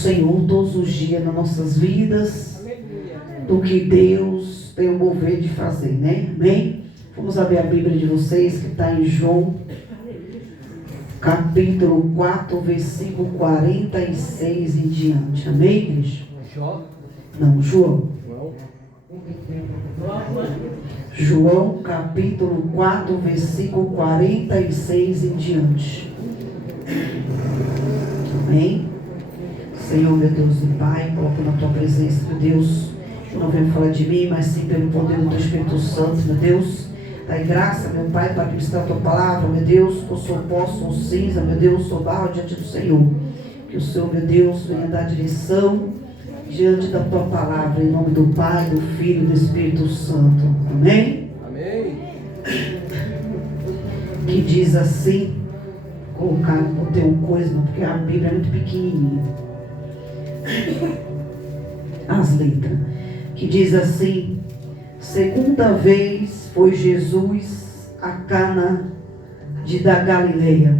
Senhor todos os dias nas nossas vidas, do que Deus tem o mover de fazer, né? Amém? Vamos abrir a Bíblia de vocês, que está em João, capítulo 4, versículo 46 em diante. Amém, igreja? Não, João. João, capítulo 4, versículo 46 em diante. Amém? Senhor, meu Deus e Pai, coloco na tua presença, meu Deus, eu não venho falar de mim, mas sim pelo poder do teu Espírito Santo, meu Deus. Dai graça, meu Pai, para ministrar a tua palavra, meu Deus. Eu sou pó, sou cinza, meu Deus, sou barro diante do Senhor. Que o Senhor, meu Deus, venha dar direção diante da tua palavra, em nome do Pai, do Filho e do Espírito Santo. Amém? Amém. Que diz assim, colocar no teu coisa, não, porque a Bíblia é muito pequenininha. As letras. Que diz assim: segunda vez foi Jesus a Cana da Galileia,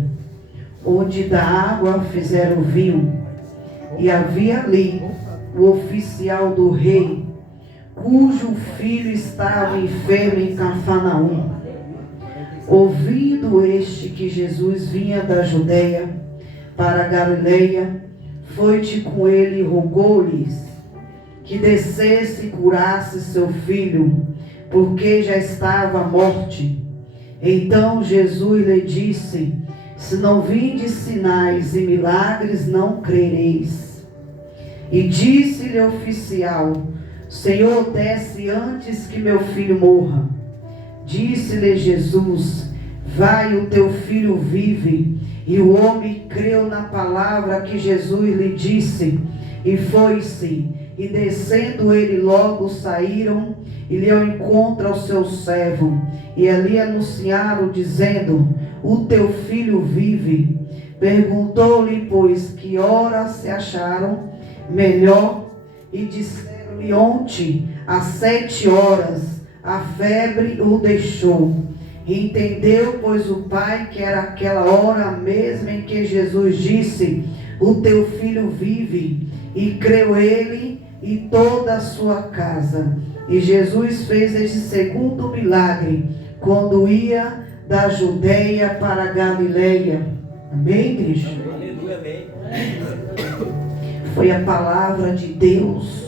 onde da água fizeram vinho, e havia ali o oficial do rei, cujo filho estava enfermo em Cafarnaum. Ouvindo este que Jesus vinha da Judeia para a Galileia, foi-te com ele e rogou-lhes que descesse e curasse seu filho, porque já estava à morte. Então Jesus lhe disse: se não vindes sinais e milagres, não crereis. E disse-lhe o oficial: Senhor, desce antes que meu filho morra. Disse-lhe Jesus: vai, o teu filho vive. E o homem creu na palavra que Jesus lhe disse, e foi-se. E descendo ele logo saíram, e lhe ao encontro ao seu servo, e ali anunciaram, dizendo: o teu filho vive. Perguntou-lhe, pois, que hora se acharam melhor, e disseram-lhe: ontem, às 7 horas, a febre o deixou. E entendeu, pois, o pai que era aquela hora mesma em que Jesus disse: o teu filho vive. E creu ele e toda a sua casa. E Jesus fez este segundo milagre quando ia da Judeia para a Galileia. Amém, igreja? Aleluia, amém. Foi a palavra de Deus.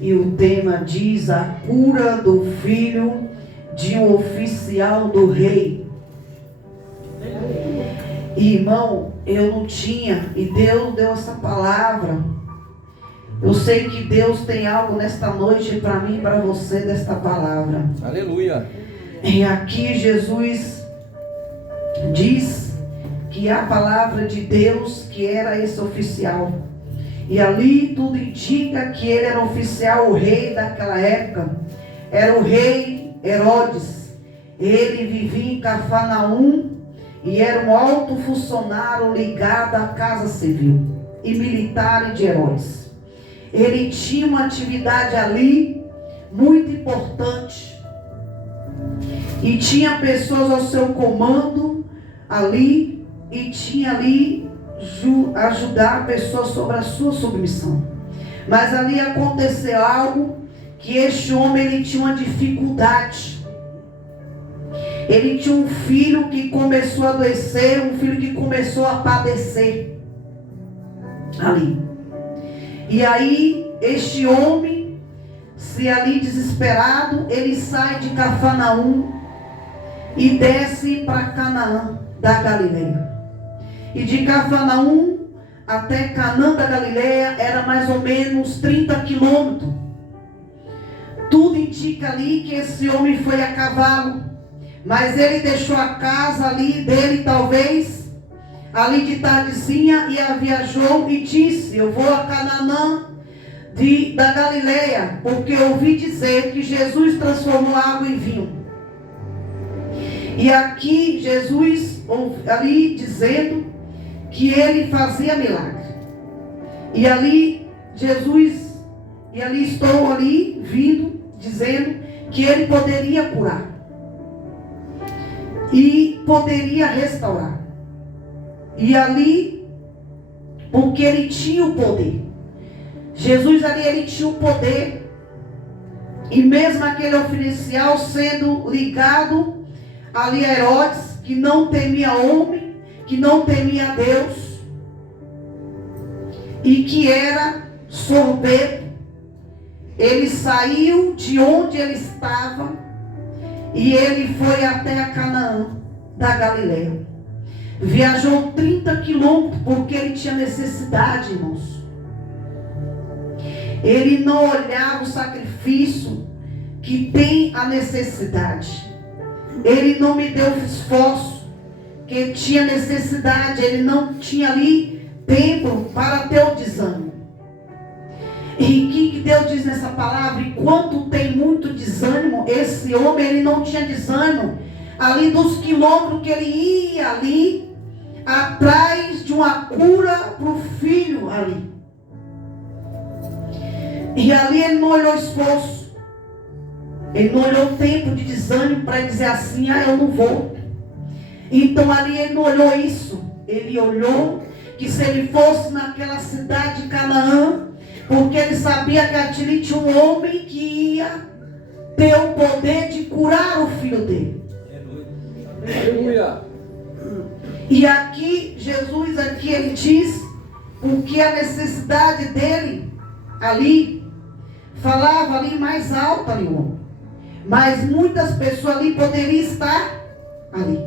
E o tema diz: a cura do filho de um oficial do rei. E, irmão, eu não tinha, e Deus deu essa palavra. Eu sei que Deus tem algo nesta noite para mim e para você desta palavra. Aleluia. E aqui Jesus diz que a palavra de Deus que era esse oficial. E ali tudo indica que ele era oficial, o rei daquela época. Era o rei Herodes. Ele vivia em Cafarnaum e era um alto funcionário ligado à casa civil e militar de Herodes. Ele tinha uma atividade ali muito importante. E tinha pessoas ao seu comando ali. E tinha ali ajudar pessoas sobre a sua submissão. Mas ali aconteceu algo que este homem ele tinha uma dificuldade. Ele tinha um filho que começou a adoecer, um filho que começou a padecer ali. E aí este homem, se ali desesperado, ele sai de Cafarnaum e desce para Canaã da Galileia. E de Cafarnaum até Canaã da Galileia era mais ou menos 30 quilômetros. Tudo indica ali que esse homem foi a cavalo, mas ele deixou a casa ali dele, talvez, ali de tardezinha, e viajou e disse: eu vou a Canaã da Galileia, porque eu ouvi dizer que Jesus transformou água em vinho. E aqui Jesus, ali dizendo que ele fazia milagre. E ali Jesus, e ali estou ali vindo, dizendo que ele poderia curar. E poderia restaurar. E ali, porque ele tinha o poder. Jesus ali, ele tinha o poder. E mesmo aquele oficial sendo ligado ali a Herodes, que não temia homem, que não temia Deus, e que era soberbo, ele saiu de onde ele estava e ele foi até a Canaã da Galileia. Viajou 30 quilômetros porque ele tinha necessidade, irmãos. Ele não olhava o sacrifício que tem a necessidade. Ele não me deu esforço, que tinha necessidade. Ele não tinha ali tempo para ter o desânimo. E o que Deus diz nessa palavra? Enquanto tem muito desânimo, esse homem, ele não tinha desânimo. Ali dos quilômetros que ele ia ali, atrás de uma cura para o filho ali. E ali ele não olhou esforço. Ele não olhou o tempo de desânimo para dizer assim, eu não vou. Então ali ele não olhou isso. Ele olhou que se ele fosse naquela cidade de Canaã, porque ele sabia que ali tinha um homem que ia ter o poder de curar o filho dele. Aleluia. E aqui, Jesus, aqui ele diz, porque a necessidade dele, ali, falava ali mais alto ali, o homem. Mas muitas pessoas ali poderiam estar ali.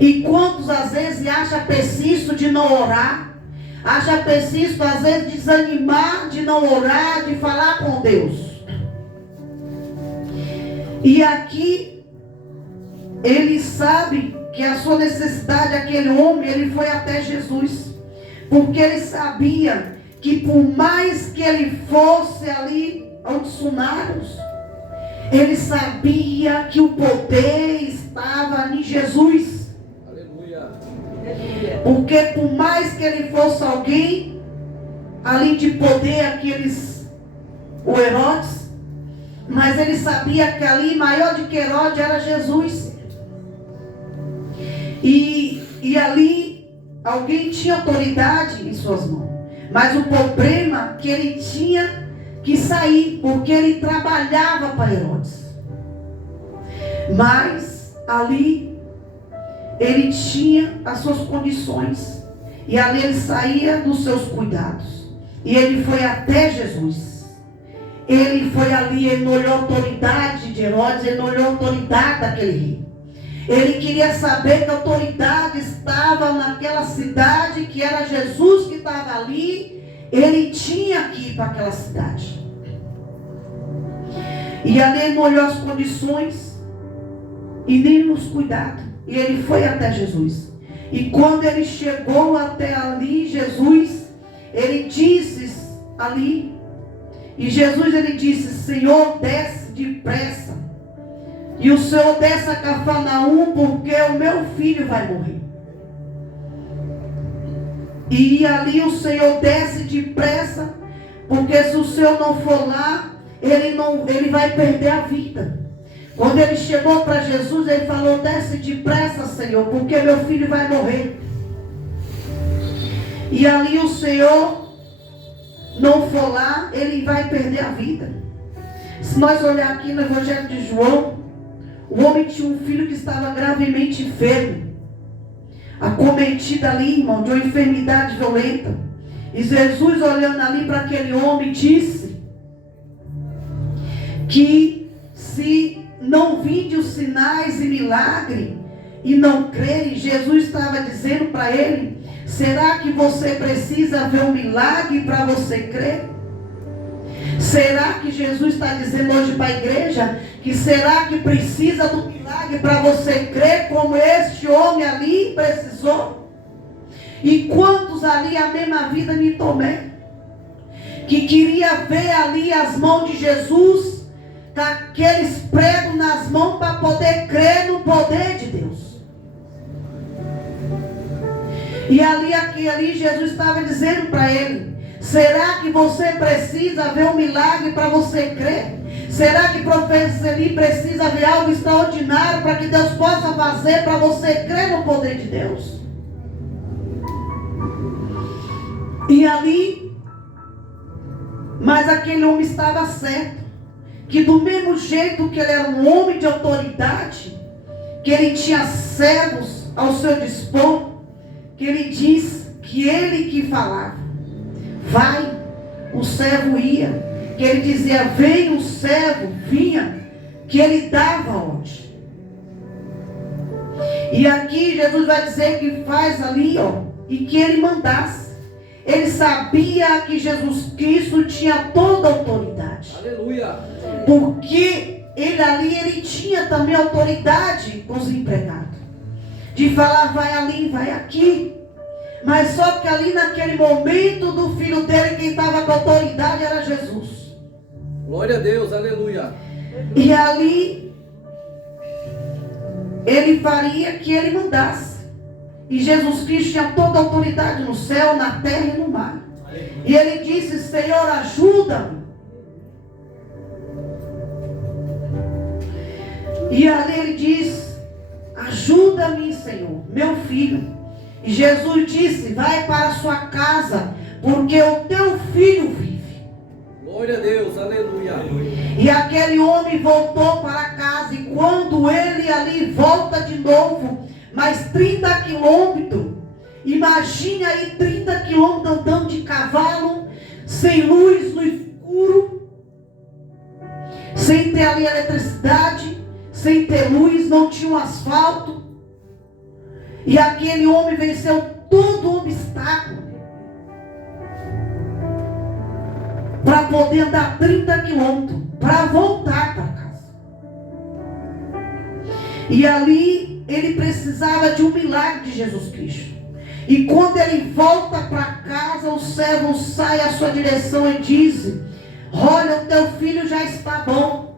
E quantos às vezes acha preciso de não orar, acha preciso às vezes desanimar de não orar, de falar com Deus. E aqui ele sabe que a sua necessidade, aquele homem, ele foi até Jesus, porque ele sabia que por mais que ele fosse ali aos funcionários, ele sabia que o poder estava em Jesus. Aleluia. Porque por mais que ele fosse alguém ali de poder, aqueles, o Herodes, mas ele sabia que ali, maior do que Herodes, era Jesus. E ali, alguém tinha autoridade em suas mãos. Mas o problema é que ele tinha que sair, porque ele trabalhava para Herodes. Mas ali, ele tinha as suas condições. E ali ele saía dos seus cuidados. E ele foi até Jesus. Ele foi ali, ele não olhou a autoridade de Herodes, ele não olhou a autoridade daquele rei. Ele queria saber que a autoridade estava naquela cidade, que era Jesus que estava ali. Ele tinha que ir para aquela cidade. E ali ele não olhou as condições e nem nos cuidados. E ele foi até Jesus. E quando ele chegou até ali, Jesus, ele disse ali, e Jesus ele disse, Senhor, desce depressa. E o Senhor desce a Cafarnaum, porque o meu filho vai morrer. E ali o Senhor desce depressa, porque se o Senhor não for lá, ele vai perder a vida. Quando ele chegou para Jesus, ele falou, desce depressa, Senhor, porque meu filho vai morrer. E ali o Senhor não for lá, ele vai perder a vida. Se nós olhar aqui no Evangelho de João, o homem tinha um filho que estava gravemente enfermo, acometido ali, irmão, de uma enfermidade violenta. E Jesus, olhando ali para aquele homem, disse que se não vinde os sinais e milagres e não crerem, Jesus estava dizendo para ele, será que você precisa ver um milagre para você crer? Será que Jesus está dizendo hoje para a igreja que será que precisa do milagre para você crer como este homem ali precisou? E quantos ali a mesma vida de Tomé, que queria ver ali as mãos de Jesus, com aqueles pregos nas mãos para poder crer no poder de Deus. E ali Jesus estava dizendo para ele, será que você precisa ver um milagre para você crer? Será que professor ali precisa ver algo extraordinário para que Deus possa fazer para você crer no poder de Deus? E ali Mas aquele homem estava certo, que do mesmo jeito que ele era um homem de autoridade, que ele tinha servos ao seu dispor, que ele diz que ele que falava, vai, o servo ia, que ele dizia, vem, o servo vinha, que ele dava ordem. E aqui Jesus vai dizer que faz ali, e que ele mandasse. Ele sabia que Jesus Cristo tinha toda a autoridade. Aleluia. Porque ele tinha também autoridade com os empregados. De falar, vai ali, vai aqui. Mas só que ali naquele momento do filho dele, quem estava com autoridade era Jesus. Glória a Deus, aleluia. E ali, ele faria que ele mandasse. E Jesus Cristo tinha toda a autoridade no céu, na terra e no mar. E ele disse, Senhor, ajuda-me. E ali ele diz, ajuda-me, Senhor, meu filho. E Jesus disse, vai para a sua casa, porque o teu filho vive. Glória a Deus, aleluia. E aquele homem voltou para casa, e quando ele ali volta de novo, mais 30 quilômetros, imagine aí 30 quilômetros andando de cavalo, sem luz, no escuro, sem ter ali eletricidade, sem ter luz, não tinha um asfalto. E aquele homem venceu todo o obstáculo para poder andar 30 quilômetros, para voltar para casa. E ali ele precisava de um milagre de Jesus Cristo. E quando ele volta para casa, o servo sai à sua direção e diz, olha, o teu filho já está bom.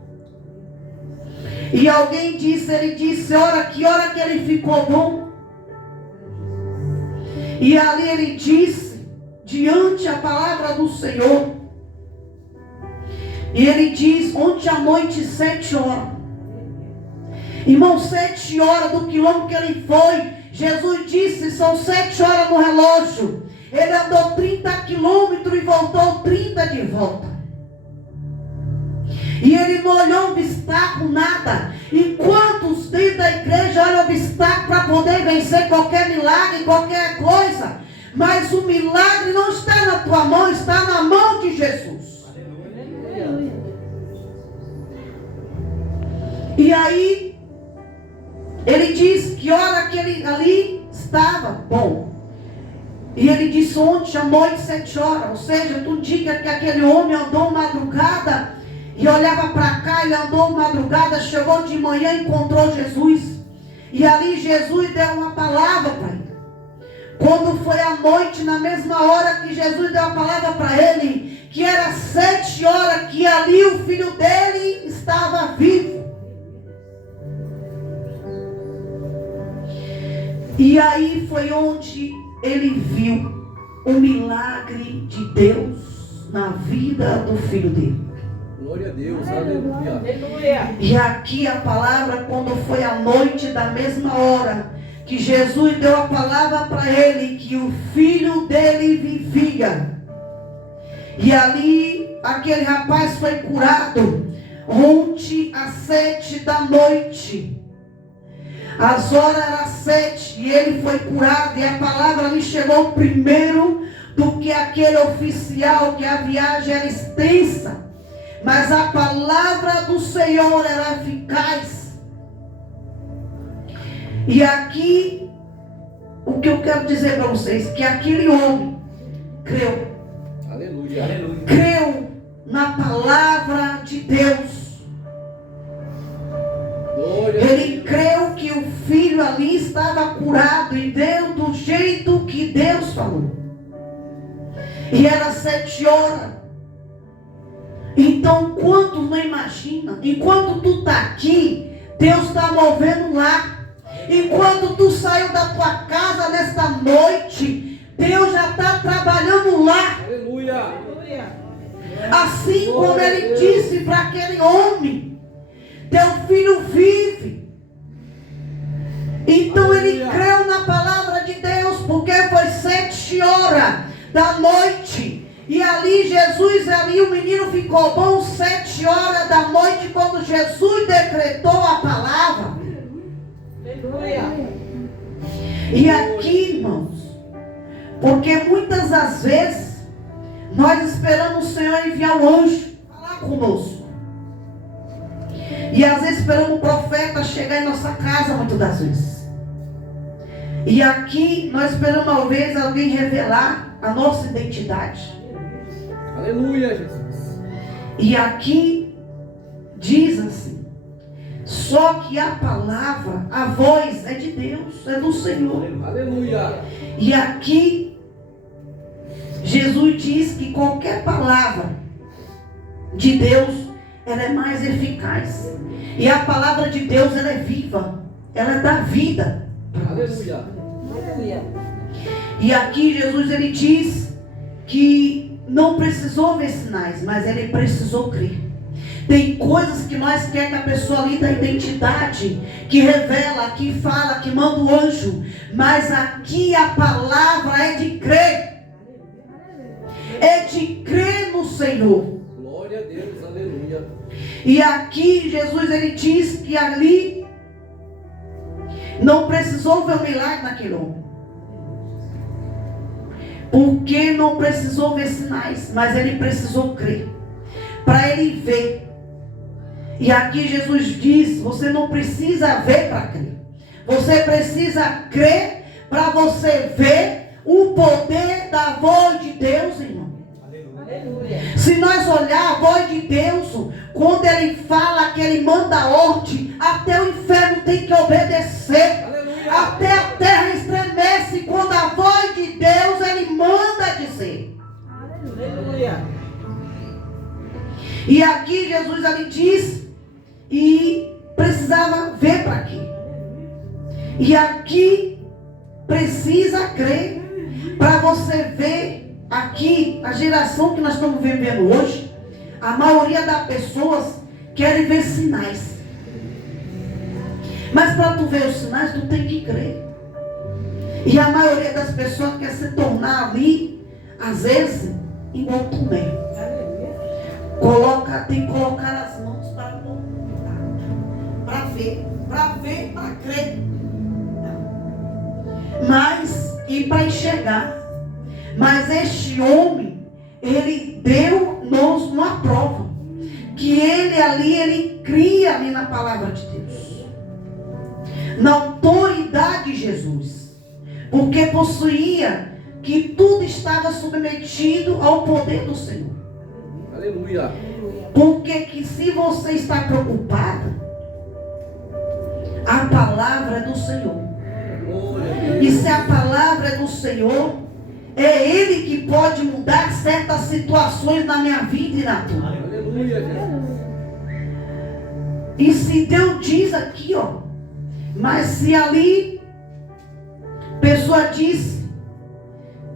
E alguém disse, ele disse, ora, que hora que ele ficou bom? E ali ele disse, diante a palavra do Senhor, e ele diz, ontem à noite, 7 horas. Irmão, 7 horas do quilômetro que ele foi, Jesus disse, são 7 horas no relógio. Ele andou 30 quilômetros e voltou 30 de volta. E ele não olhou obstáculo, nada. Enquanto os dentro da igreja olham obstáculo para poder vencer qualquer milagre, qualquer coisa. Mas o milagre não está na tua mão, está na mão de Jesus. Aleluia. E aí, ele diz que hora que ele ali estava bom. E ele disse ontem à noite, 7 horas. Ou seja, tu diga que aquele homem andou madrugada e olhava para cá, ele andou madrugada, chegou de manhã e encontrou Jesus. E ali Jesus deu uma palavra para ele. Quando foi à noite, na mesma hora que Jesus deu a palavra para ele, que era 7 horas, que ali o filho dele estava vivo. E aí foi onde ele viu o milagre de Deus na vida do filho dele. Glória a Deus, aleluia. E aqui a palavra, quando foi à noite da mesma hora, que Jesus deu a palavra para ele, que o filho dele vivia. E ali, aquele rapaz foi curado, ontem às 7 da noite. As horas eram 7 e ele foi curado. E a palavra lhe chegou primeiro do que aquele oficial, que a viagem era extensa. Mas a palavra do Senhor era eficaz. E aqui, o que eu quero dizer para vocês, que aquele homem creu. Aleluia, aleluia. Creu na palavra de Deus. Ele creu que o filho ali estava curado e deu do jeito que Deus falou. E era 7 horas. Então, quanto não imagina, enquanto tu está aqui, Deus está movendo lá. Enquanto tu saiu da tua casa nesta noite, Deus já está trabalhando lá. Aleluia. Assim como ele disse para aquele homem, teu filho vive. Então ele creu na palavra de Deus, porque foi 7 horas da noite. E ali ali Jesus, ali o menino ficou bom 7 horas da noite, quando Jesus decretou a palavra. Aleluia. E aqui, irmãos, porque muitas das vezes nós esperamos o Senhor enviar um anjo falar conosco. E às vezes esperamos o profeta chegar em nossa casa, muitas das vezes. E aqui nós esperamos talvez alguém revelar a nossa identidade. Aleluia, Jesus. E aqui diz assim: só que a palavra, a voz é de Deus, é do Senhor. Aleluia. E aqui Jesus diz que qualquer palavra de Deus, ela é mais eficaz. E a palavra de Deus, ela é viva, ela dá vida para nós. Aleluia. Aleluia. E aqui Jesus, ele diz que não precisou ver sinais, mas ele precisou crer. Tem coisas que nós queremos que a pessoa ali da identidade, que revela, que fala, que manda o anjo. Mas aqui a palavra é de crer. É de crer no Senhor. Glória a Deus, aleluia. E aqui Jesus, ele diz que ali não precisou ver um milagre naquele homem. Porque não precisou ver sinais, mas ele precisou crer. Para ele ver. E aqui Jesus diz: você não precisa ver para crer. Você precisa crer para você ver o poder da voz de Deus, irmão. Aleluia. Se nós olhar a voz de Deus, quando ele fala que ele manda ordem, até o inferno tem que obedecer. Aleluia. Até a terra estremece quando a voz de Deus ele manda dizer. Aleluia. E aqui Jesus ali diz, e precisava ver para quê? E aqui precisa crer para você ver. Aqui, a geração que nós estamos vivendo hoje, a maioria das pessoas querem ver sinais. Mas para tu ver os sinais, tu tem que crer. E a maioria das pessoas quer se tornar ali, às vezes, igual tu mesmo. Tem que colocar as mãos para ver, para crer. Mas, e para enxergar. Mas este homem, ele deu-nos uma prova. Que ele cria ali na palavra de Deus. Na autoridade de Jesus. Porque possuía que tudo estava submetido ao poder do Senhor. Aleluia. Porque que se você está preocupado, a palavra é do Senhor. Glória a Deus. E se a palavra é do Senhor, é Ele que pode mudar certas situações na minha vida e na tua. Aleluia, Jesus. E se Deus diz aqui, ó, mas se ali a pessoa diz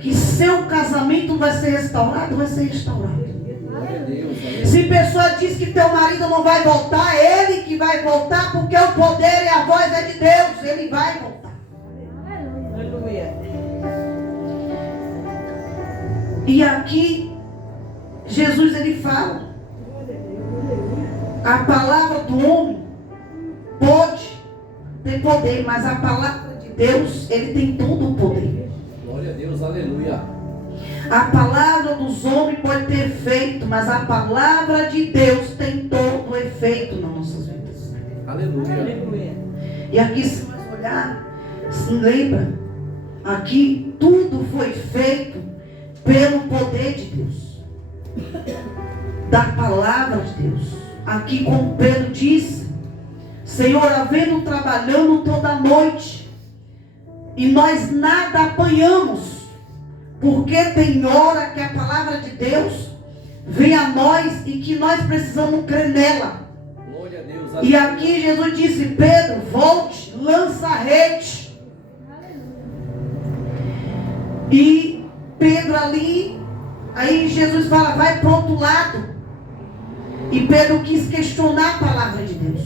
que seu casamento vai ser restaurado, vai ser restaurado. Glória a Deus. Aleluia. Se a pessoa diz que teu marido não vai voltar, é ele que vai voltar, porque o poder e a voz é de Deus, ele vai voltar. Aleluia. E aqui, Jesus ele fala, a palavra do homem pode ter poder, mas a palavra de Deus, ele tem todo o poder. Glória a Deus, aleluia. A palavra dos homens pode ter efeito, mas a palavra de Deus tem todo o efeito nas nossas vidas. Aleluia. Aleluia. E aqui, se nós olhar, se lembra, aqui tudo foi feito pelo poder de Deus, da palavra de Deus. Aqui, como Pedro disse, Senhor, havendo trabalhando toda a noite, e nós nada apanhamos, porque tem hora que a palavra de Deus vem a nós e que nós precisamos crer nela. Glória a Deus. E Aleluia. aqui Jesus disse: Pedro, volte, lança a rede. E Pedro ali, aí Jesus fala, vai para o outro lado. E Pedro quis questionar a palavra de Deus.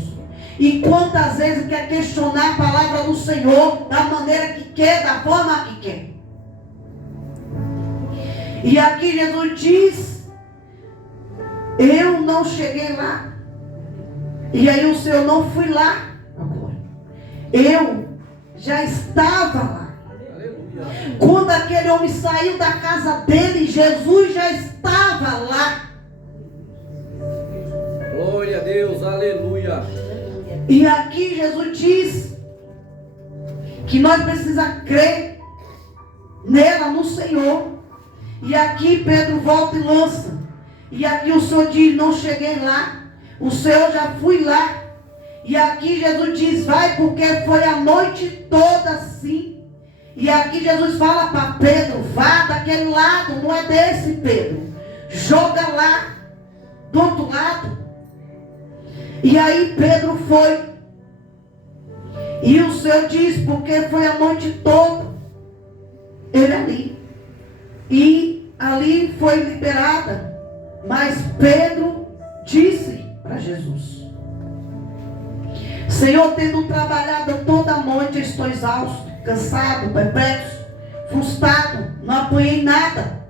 E quantas vezes quer questionar a palavra do Senhor, da maneira que quer, da forma que quer. E aqui Jesus diz Eu não cheguei lá. E aí o Senhor não fui lá agora. Eu já estava lá. Aleluia. Quando aquele homem saiu da casa dele, Jesus já estava lá. Glória a Deus, aleluia. E aqui Jesus diz que nós precisamos crer nela, no Senhor. E aqui Pedro volta e lança. E aqui o Senhor diz, não cheguei lá. O Senhor já fui lá. E aqui Jesus diz, vai, porque foi a noite toda assim. E aqui Jesus fala para Pedro, vá daquele lado, não é desse, Pedro. Joga lá, do outro lado. E aí Pedro foi. E o Senhor diz, porque foi a noite toda. Ele ali. E ali foi liberada. Mas Pedro disse para Jesus, Senhor, tendo trabalhado toda a noite, estou exausto, cansado, perplexo, frustrado, não apanhei nada.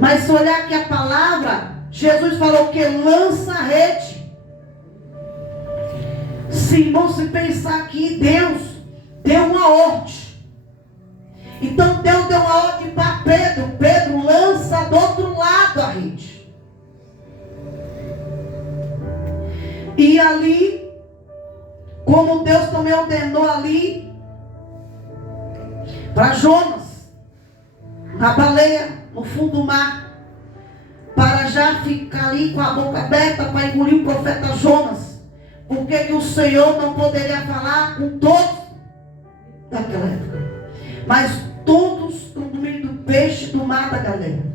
Mas se olhar aqui a palavra, Jesus falou que lança a rede. Simão, se pensar aqui, Deus deu uma ordem. Então Deus deu uma ordem para Pedro. Pedro lança do outro lado a rede. E ali, como Deus também ordenou ali, para Jonas, na baleia, no fundo do mar, para já ficar ali com a boca aberta para engolir o profeta Jonas. Porque que o Senhor não poderia falar com todos daquela época, mas todos no meio do peixe do mar da galera.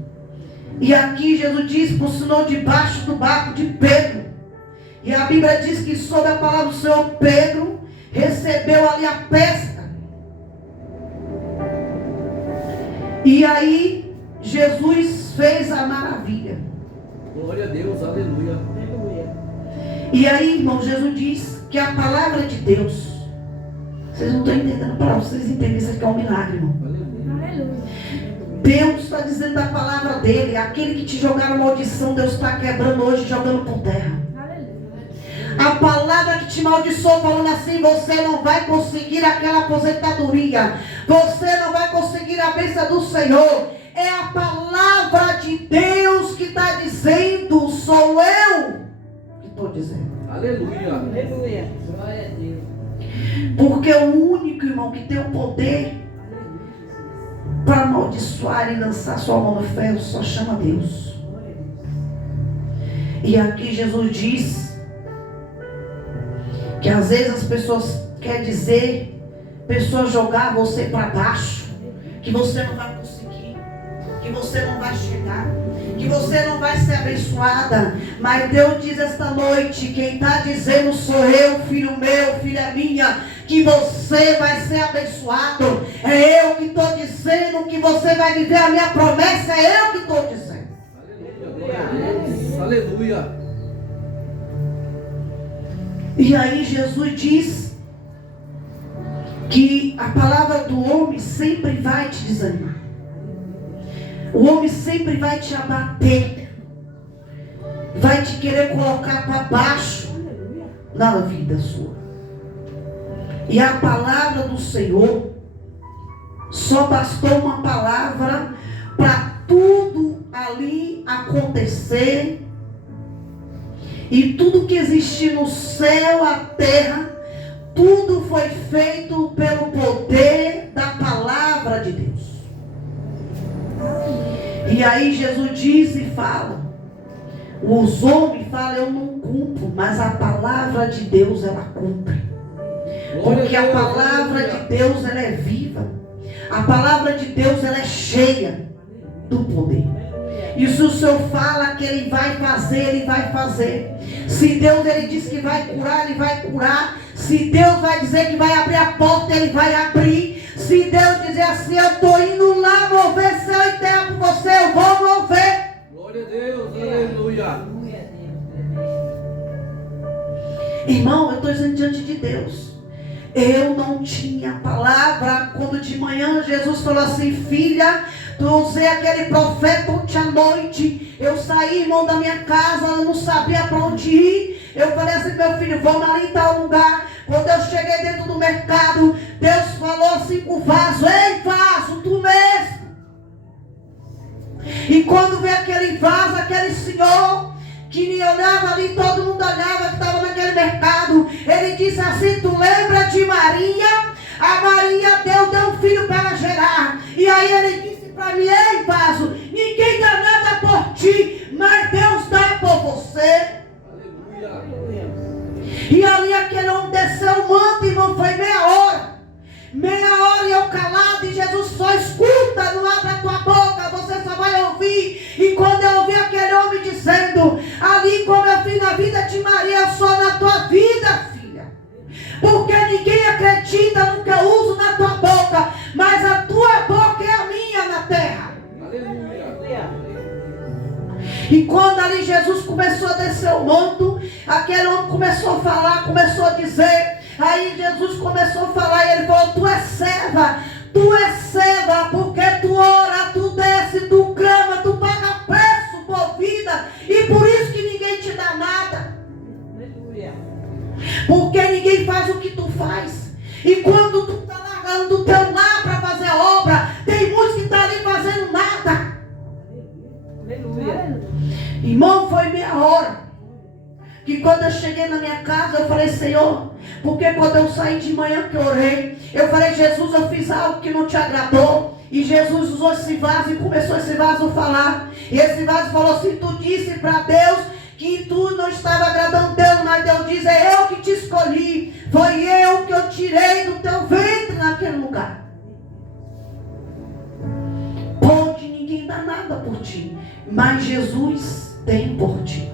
E aqui Jesus diz, por sinal debaixo do barco de Pedro. E a Bíblia diz que sob a palavra do Senhor, Pedro recebeu ali a pesca. E aí Jesus fez a maravilha. Glória a Deus, aleluia. E aí, irmão, Jesus diz que a palavra de Deus, vocês não estão entendendo a palavra, vocês entendem isso aqui é um milagre, irmão. Aleluia. Deus está dizendo da palavra dele, aquele que te jogaram maldição, Deus está quebrando hoje, jogando por terra. A palavra que te maldiçou, falando assim, você não vai conseguir aquela aposentadoria, você não vai conseguir a bênção do Senhor. É a palavra de Deus que está dizendo, sou eu que estou dizendo. Aleluia. Aleluia. Glória a Deus. Porque o único, irmão, que tem o poder para amaldiçoar e lançar sua mão no ferro só chama Deus. E aqui Jesus diz que às vezes as pessoas querem dizer, pessoas jogar você para baixo, que você não vai conseguir, que você não vai chegar, que você não vai ser abençoada. Mas Deus diz esta noite, quem está dizendo sou eu, filho meu, filha minha, que você vai ser abençoado. É eu que estou dizendo que você vai viver a minha promessa, é eu que estou dizendo. Aleluia. Glória a Deus. Aleluia. E aí Jesus diz que a palavra do homem sempre vai te desanimar. O homem sempre vai te abater, vai te querer colocar para baixo na vida sua. E a palavra do Senhor, só bastou uma palavra para tudo ali acontecer. E tudo que existe no céu, a terra, tudo foi feito pelo poder da palavra de Deus. E aí Jesus diz e fala, os homens falam, eu não cumpro, mas a palavra de Deus ela cumpre. Porque a palavra de Deus ela é viva. A palavra de Deus ela é cheia do poder. E se o Senhor fala que Ele vai fazer, Ele vai fazer. Se Deus Ele diz que vai curar, Ele vai curar. Se Deus vai dizer que vai abrir a porta, Ele vai abrir. Se Deus dizer assim, eu estou indo lá mover céu e terra por você, eu vou mover. Glória a Deus, aleluia. Irmão, eu estou dizendo diante de Deus. Eu não tinha palavra quando de manhã Jesus falou assim, filha, Eu usei aquele profeta ontem à noite. Eu saí, irmão, da minha casa, eu não sabia para onde ir. Eu falei assim, meu filho, vamos ali em tal lugar. Quando eu cheguei dentro do mercado, Deus falou assim com o vaso: ei, vaso, tu mesmo. E quando veio aquele vaso, aquele senhor que me olhava ali, todo mundo olhava que estava naquele mercado, ele disse assim: tu lembra de Maria? A Maria deu um filho para ela gerar. E aí ele disse para mim: ei, vaso, ninguém dá nada por ti, mas Deus dá por você. Aleluia. E ali aquele homem desceu o manto, irmão, foi meia hora. Meia hora e eu calado, e Jesus só escuta, não abre a tua boca, você só vai ouvir. E quando eu ouvi aquele homem dizendo: ali como eu fiz na vida de Maria, eu sou na tua vida, filha. Porque ninguém acredita no que eu uso na tua boca, mas a tua boca é a minha na terra. Aleluia. E quando ali Jesus começou a descer o manto, aquele homem começou a falar, começou a dizer. Aí Jesus começou a falar e ele falou: tu és serva, porque tu ora, tu desce, tu clama, tu paga preço por vida, e por isso que ninguém te dá nada. Aleluia. Porque ninguém faz o que tu faz. E quando tu está largando o teu lar para fazer a obra, tem muitos que estão ali fazendo nada. Aleluia. Irmão, foi meia hora. Que quando eu cheguei na minha casa, eu falei: Senhor, porque quando eu saí de manhã que eu orei, eu falei: Jesus, eu fiz algo que não te agradou. E Jesus usou esse vaso e começou esse vaso a falar. E esse vaso falou assim: tu disse para Deus que tu não estava agradando Deus, mas Deus diz: é eu que te escolhi. Foi eu que eu tirei do teu ventre naquele lugar. Pode ninguém dar nada por ti, mas Jesus tem por ti.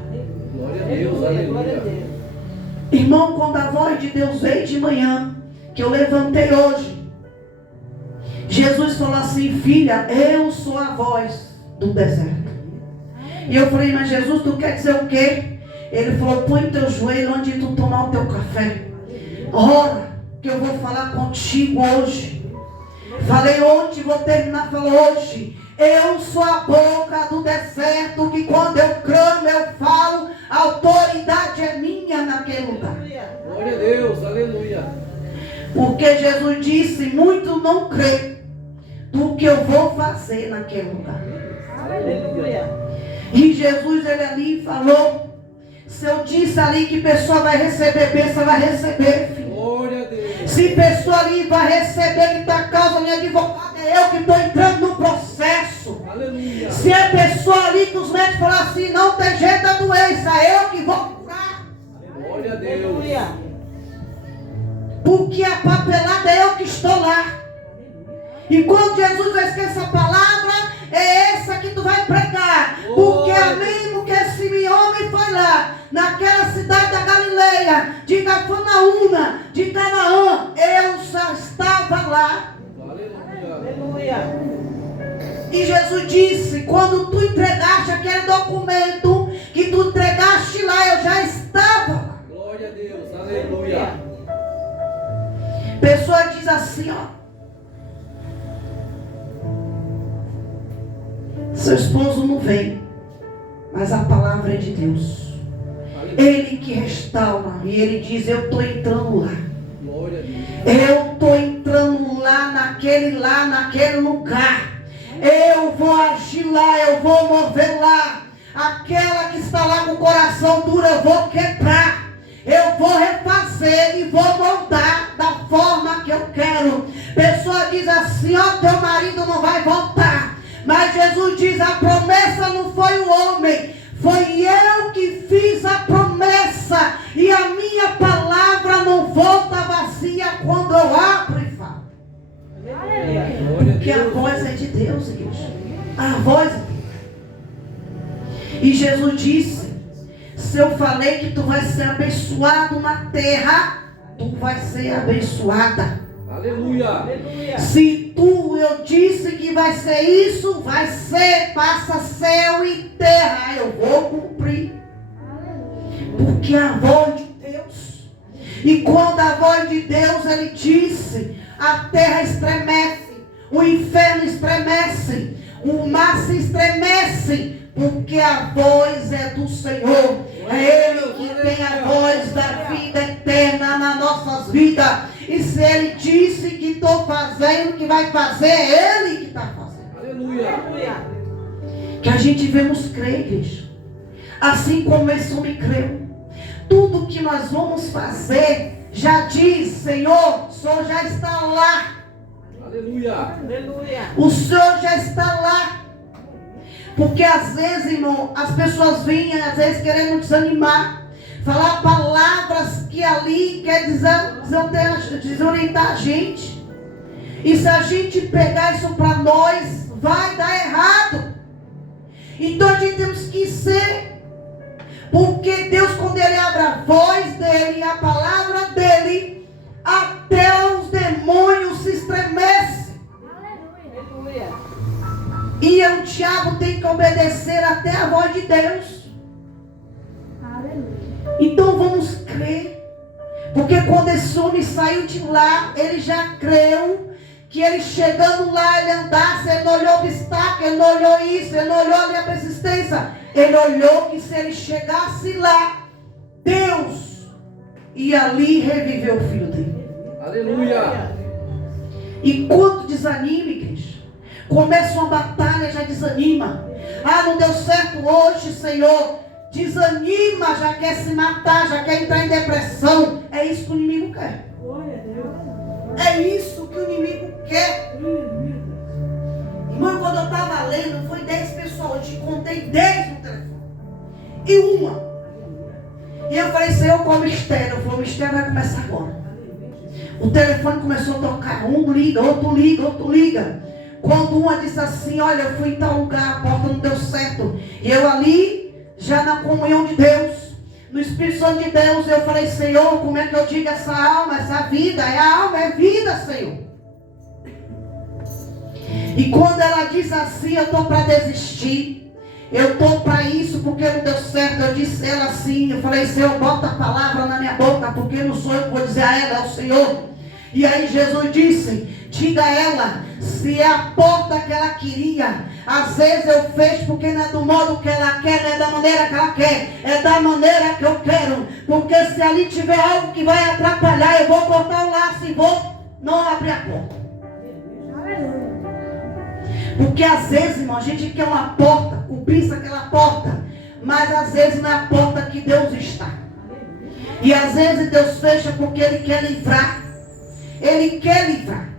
Glória a Deus, aleluia. Irmão, quando a voz de Deus veio de manhã, que eu levantei hoje, Jesus falou assim: filha, eu sou a voz do deserto. E eu falei: mas Jesus, tu quer dizer o quê? Ele falou: põe teu joelho onde tu tomar o teu café. Ora, que eu vou falar contigo hoje. Falei ontem, vou terminar, falou hoje. Eu sou a boca do deserto, que quando eu clamo, eu falo, a autoridade é minha naquele lugar. Glória a Deus, aleluia. Porque Jesus disse: muito não crê do que eu vou fazer naquele lugar. Aleluia. E Jesus, ele ali falou: se eu disse ali que pessoa vai receber bênção, vai receber, filho. Glória a Deus. Se pessoa ali vai receber, que está causa minha advogada, é eu que estou entrando no processo. Aleluia. Se é pessoa ali que os médicos falam assim: não tem jeito da doença, é eu que vou curar. Glória a Deus. Aleluia. Porque a papelada é eu que estou lá. E quando Jesus vai esquecer essa palavra, é essa que tu vai pregar. Porque a mesmo que esse homem foi lá, naquela cidade da Galileia, de Cafarnaúma, de Canaã, eu já estava lá. Aleluia. Aleluia. E Jesus disse: quando tu entregaste aquele documento, que tu entregaste lá, eu já estava lá. Glória a Deus, aleluia. Pessoa diz assim, ó: seu esposo não vem, mas a palavra é de Deus. Ele que restaura. E ele diz: eu estou entrando lá. Glória a Deus. Eu estou entrando lá, naquele lugar. Eu vou agir lá, eu vou mover lá. Aquela que está lá com o coração duro, eu vou quebrar. Eu vou refazer e vou moldar da forma que eu quero. Pessoa diz assim: ó, teu marido não vai voltar. Mas Jesus diz: a promessa não foi o homem, foi eu que fiz a promessa. E a minha palavra não volta vazia quando eu abro e falo. Porque a voz é de Deus, igreja. A voz é de Deus. E Jesus disse: se eu falei que tu vai ser abençoado na terra, tu vai ser abençoada. Aleluia. Se eu disse que vai ser isso, vai ser, passa céu e terra, eu vou cumprir. Porque a voz de Deus. E quando a voz de Deus, ele disse, a terra estremece, o inferno estremece, O mar se estremece, porque a voz é do Senhor. É Ele que tem a voz da vida eterna nas nossas vidas. E se Ele disse que estou fazendo, que vai fazer, é Ele que está fazendo. Aleluia. Que a gente vemos crer, igreja. Assim como esse homem creu. Tudo que nós vamos fazer, já diz, Senhor, o Senhor já está lá. Aleluia. Aleluia. O Senhor já está lá. Porque às vezes, irmão, as pessoas vêm, às vezes querendo desanimar. Falar palavras que ali quer desorientar a gente. E se a gente pegar isso para nós, vai dar errado. Então a gente temos que ser. Porque Deus, quando Ele abre a voz dEle, a palavra dEle, até os demônios se estremecem. Aleluia. E o diabo tem que obedecer até a voz de Deus. Então vamos crer. Porque quando esse homem saiu de lá, ele já creu que ele chegando lá, ele andasse, ele não olhou obstáculo, ele não olhou isso, ele não olhou ali a persistência. Ele olhou que se ele chegasse lá, Deus ia ali reviver o filho dele. Aleluia. E quando desanima, igreja, começa uma batalha, já desanima. Ah, não deu certo hoje, Senhor. Desanima, já quer se matar, já quer entrar em depressão. É isso que o inimigo quer. É isso que o inimigo quer. Irmão, quando eu estava lendo, foi 10 pessoas. Eu te contei 10 no telefone. E uma. E eu falei, Senhor, qual mistério? Eu falei, o mistério vai começar agora. O telefone começou a tocar. Um liga, outro liga, outro liga. Quando uma disse assim, olha, eu fui em tal lugar, a porta não deu certo. E eu ali, já na comunhão de Deus, no Espírito Santo de Deus, eu falei, Senhor, como é que eu digo essa alma, essa vida? É alma, é vida, Senhor. E quando ela diz assim, eu estou para desistir, eu estou para isso porque não deu certo, eu disse ela assim, eu falei, Senhor, bota a palavra na minha boca, porque não sou eu que vou dizer a ela, é o Senhor. E aí Jesus disse, diga a ela, se é a porta que ela queria, às vezes eu fecho porque não é do modo que ela quer, não é da maneira que ela quer, é da maneira que eu quero. Porque se ali tiver algo que vai atrapalhar, eu vou cortar o laço e vou não abrir a porta. Porque às vezes, irmão, a gente quer uma porta, cobrir aquela porta, mas às vezes não é a porta que Deus está. E às vezes Deus fecha porque Ele quer livrar. Ele quer livrar.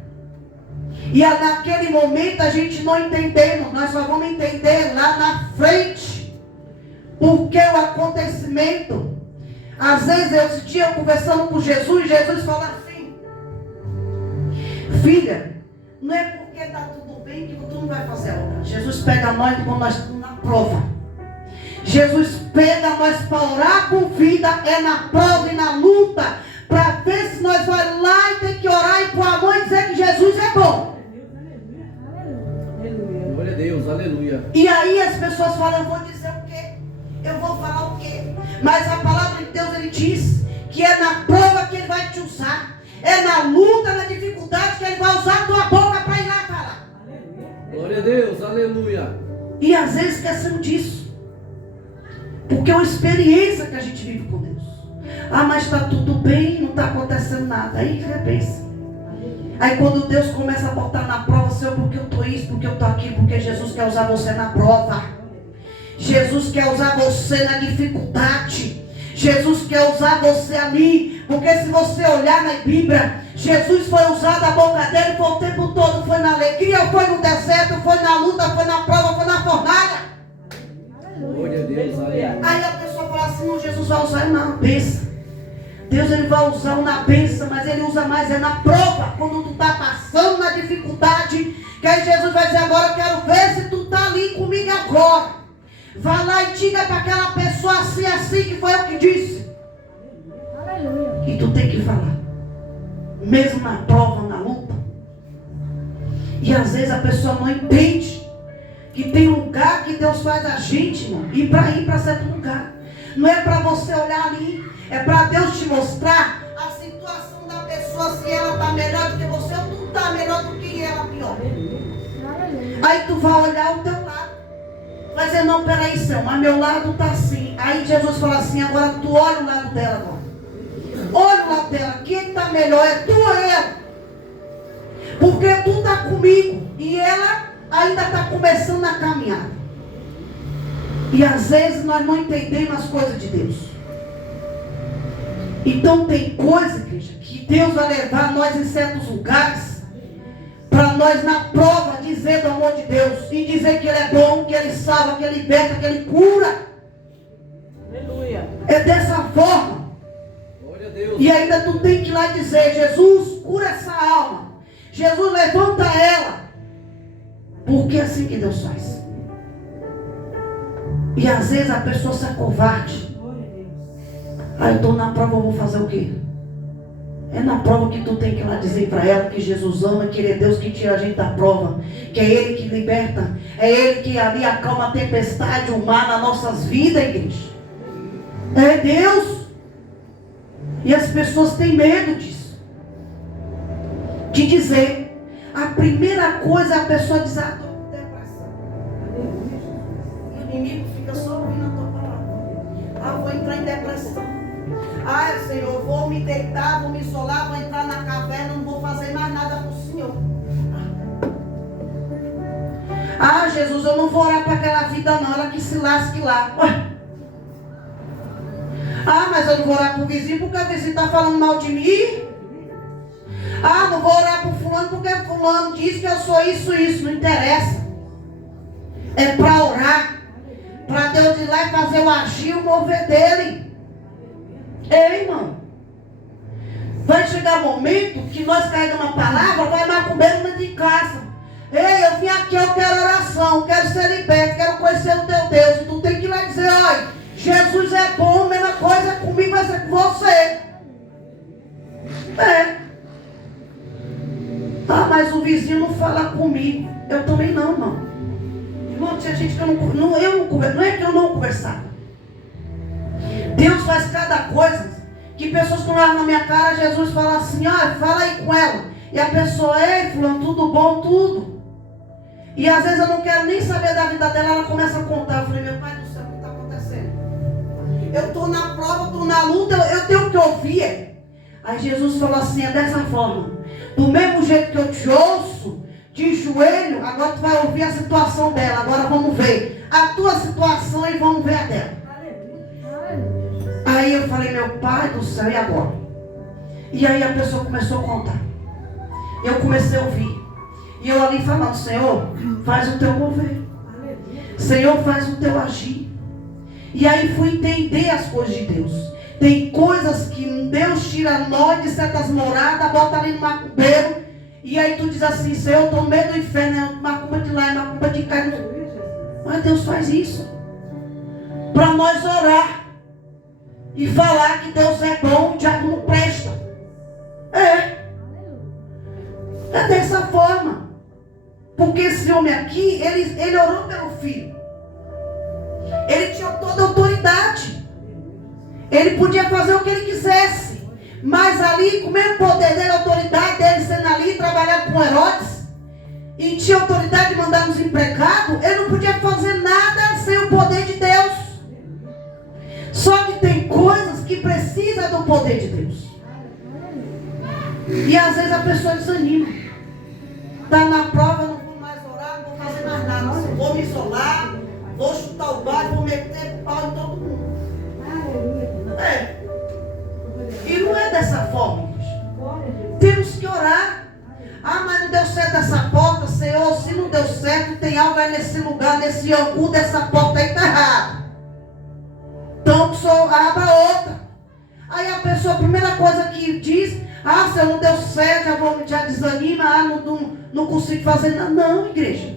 E naquele momento a gente não entendemos. Nós só vamos entender lá na frente. Porque o acontecimento. Às vezes esse dia eu conversando com Jesus. Jesus fala assim: filha, não é porque está tudo bem que tu não vai fazer a obra. Jesus pega nós quando nós estamos na prova. Jesus pega nós para orar com vida. É na prova e na luta. Para ver se nós vamos lá e tem que orar e pôr a mão e dizer que Jesus é bom. Glória a Deus, aleluia. E aí as pessoas falam, eu vou dizer o quê? Eu vou falar o quê? Mas a palavra de Deus, Ele diz que é na prova que Ele vai te usar. É na luta, na dificuldade que Ele vai usar a tua boca para ir lá falar. Glória a Deus, aleluia. E às vezes esquecemos disso. Porque é uma experiência que a gente vive com Deus. Ah, mas está tudo bem, não está acontecendo nada. Aí você pensa. Aí quando Deus começa a botar na prova, Senhor, porque eu estou isso, porque eu estou aqui, porque Jesus quer usar você na prova. Jesus quer usar você na dificuldade. Jesus quer usar você ali. Porque se você olhar na Bíblia, Jesus foi usado, a boca dele foi o tempo todo, foi na alegria, foi no deserto, foi na luta, foi na prova, foi na fornalha. Glória a Deus, aleluia. Aí a pessoa fala assim, não, Jesus vai usar na bênção. Deus, Ele vai usar na bênção, mas Ele usa mais na prova. Quando tu está passando na dificuldade, que aí Jesus vai dizer, agora eu quero ver se tu está ali comigo agora. Vai lá e diga para aquela pessoa assim, assim, que foi eu que disse. Aleluia. E tu tem que falar. Mesmo na prova, na luta. E às vezes a pessoa não entende que tem lugar que Deus faz a gente, irmão, e para ir para certo lugar. Não é para você olhar ali, é para Deus te mostrar a situação da pessoa, se ela está melhor do que você ou tu está melhor do que ela, pior. Aí tu vai olhar o teu lado. Vai dizer, não, peraí, Senhor, mas meu lado está assim. Aí Jesus fala assim, agora tu olha o lado dela agora. Olha o lado dela. Quem está melhor é tu ou ela? Porque tu está comigo e ela ainda está começando a caminhar. E às vezes nós não entendemos as coisas de Deus. Então tem coisa, igreja, que Deus vai levar nós em certos lugares, para nós na prova dizer do amor de Deus, e dizer que Ele é bom, que Ele salva, que Ele liberta, que Ele cura. Aleluia. É dessa forma. Glória a Deus. E ainda tu tem que ir lá e dizer, Jesus, cura essa alma. Jesus, levanta ela. Porque é assim que Deus faz. E às vezes a pessoa se acovarde. Aí eu estou na prova, eu vou fazer o quê? É na prova que tu tem que ir lá dizer para ela que Jesus ama, que Ele é Deus que tira a gente da prova, que é Ele que liberta, é Ele que ali acalma a tempestade, o mar nas nossas vidas, igreja. É Deus. E as pessoas têm medo disso. De dizer. A primeira coisa é a pessoa dizer, estou com depressão. E o inimigo fica só ouvindo a tua palavra. Vou entrar em depressão. Senhor, vou me deitar, vou me isolar, vou entrar na caverna, não vou fazer mais nada para o Senhor. Jesus, eu não vou orar para aquela vida não, ela que se lasque lá. Mas eu não vou orar para o vizinho porque o vizinho está falando mal de mim. Não vou orar para o fulano porque fulano diz que eu sou isso, não interessa. É para orar, para Deus ir lá e fazer o agir, o mover dele. Ei, irmão, vai chegar um momento que nós carregamos uma palavra, vai macumbeiro dentro de casa. Ei, eu vim aqui, eu quero oração, quero ser liberto, quero conhecer o teu Deus. E tu tem que ir lá dizer, olha, Jesus é bom, a mesma coisa comigo vai ser com você. Mas o vizinho não fala comigo. Eu também não, irmão. Irmão, tinha gente que eu não converso. Não é que eu não conversava. Deus faz cada coisa que pessoas que olham na minha cara, Jesus fala assim, fala aí com ela. E a pessoa, ei, fulano, tudo bom, tudo. E às vezes eu não quero nem saber da vida dela, ela começa a contar. Eu falei, meu pai do céu, o que está acontecendo? Eu estou na prova, estou na luta, eu tenho que ouvir. Aí Jesus falou assim, é dessa forma. Do mesmo jeito que eu te ouço, de joelho, agora tu vai ouvir a situação dela. Agora vamos ver a tua situação e vamos ver a dela. Aí eu falei, meu pai do céu, e agora? E aí a pessoa começou a contar. Eu comecei a ouvir. E eu ali falando, Senhor, faz o teu mover. Senhor, faz o teu agir. E aí fui entender as coisas de Deus. Tem coisas que Deus tira nós de certas moradas, bota ali no macumbeiro. E aí tu diz assim, Senhor, eu estou no meio do inferno, macumba de lá, macumba de cá. Mas Deus faz isso. Para nós orar. E falar que Deus é bom, o diabo não presta. É dessa forma. Porque esse homem aqui, ele orou pelo filho. Ele tinha toda a autoridade. Ele podia fazer o que ele quisesse. Mas ali, com o mesmo poder dele, a autoridade dele sendo ali, trabalhando com Herodes, e tinha autoridade de mandar nos empregados, ele não podia fazer nada sem o poder de Deus. Só que tem coisas que precisam do poder de Deus. E às vezes a pessoa desanima. Está na prova, não vou mais orar, não vou fazer mais nada. Vou me isolar, vou chutar o barco, vou meter pau em todo mundo. E não é dessa forma, gente. Temos que orar. Mas não deu certo essa porta, Senhor. Se não deu certo, tem algo aí nesse lugar, nesse ângulo dessa porta aí está errado. Então, só abra outra. Aí a pessoa, a primeira coisa que diz, Senhor, não deu certo, já desanima, não consigo fazer nada. Não, igreja.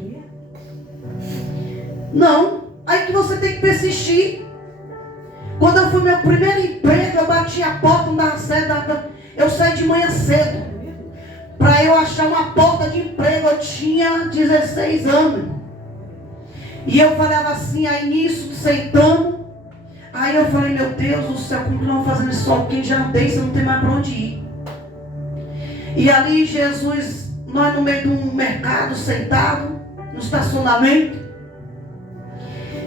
Não. Aí que você tem que persistir. Quando eu fui meu primeiro emprego, eu bati a porta, não dava certo. Eu saí de manhã cedo. Para eu achar uma porta de emprego, eu tinha 16 anos. E eu falava assim, aí nisso, sentamos. Aí eu falei, meu Deus do céu, como que nós vamos fazendo isso só? Quem já tem, você não tem mais para onde ir. E ali Jesus, nós no meio de um mercado, sentado. no estacionamento.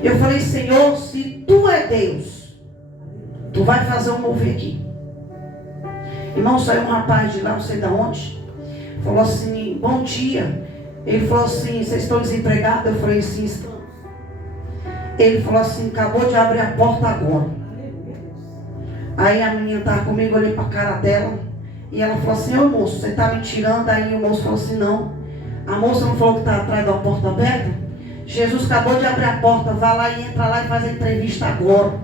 Eu falei, Senhor, se tu é Deus, tu vai fazer um mover aqui. Irmão, saiu um rapaz de lá, não sei de onde, falou assim, bom dia. Ele falou assim, vocês estão desempregados? Eu falei, sim, estamos. Ele falou assim, acabou de abrir a porta agora. Aí a menina estava comigo, eu olhei para a cara dela. E ela falou assim, ô moço, você está me tirando? Aí o moço falou assim, não. A moça não falou que está atrás da porta aberta? Jesus acabou de abrir a porta, vai lá e entra lá e faz a entrevista agora.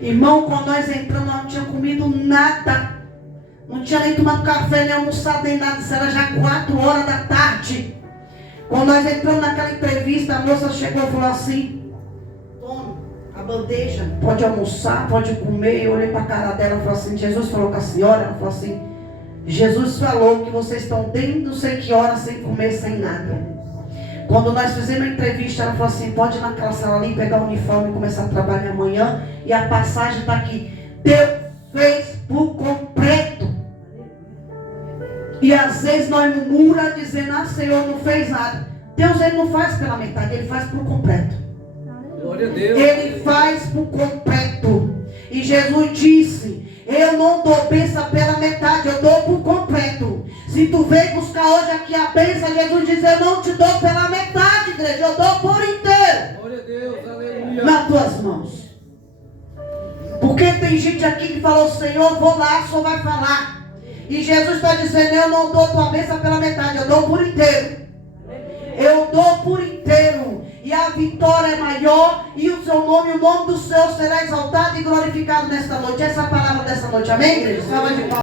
Irmão, quando nós entramos, nós não tínhamos comido nada. Não tinha nem tomado café, nem almoçado, nem nada. Isso era já 4 horas da tarde. Quando nós entramos naquela entrevista, a moça chegou e falou assim, toma a bandeja, pode almoçar, pode comer. Eu olhei para a cara dela e falei assim, Jesus falou com a senhora? Ela falou assim, Jesus falou que vocês estão desde não sei que hora sem comer, sem nada. Quando nós fizemos a entrevista, ela falou assim, pode ir naquela sala ali, pegar o uniforme e começar a trabalhar amanhã. E a passagem está aqui. Deus fez por completo. E às vezes nós murmuramos dizendo, ah, Senhor, não fez nada. Deus, Ele não faz pela metade, Ele faz por completo. Glória a Deus. Ele faz por completo. E Jesus disse, eu não dou bênção pela metade, eu dou por completo. Se tu veio buscar hoje aqui a bênção, Jesus diz, eu não te dou pela metade, igreja, eu dou por inteiro. Glória a Deus, aleluia. Nas tuas mãos. Porque tem gente aqui que falou, Senhor, vou lá, o Senhor vai falar. E Jesus está dizendo, eu não dou tua bênção pela metade, eu dou por inteiro. Eu dou por inteiro. E a vitória é maior. E o seu nome, o nome do Senhor será exaltado e glorificado nesta noite. Essa é a palavra dessa noite. Amém, igreja? Salva de palmas.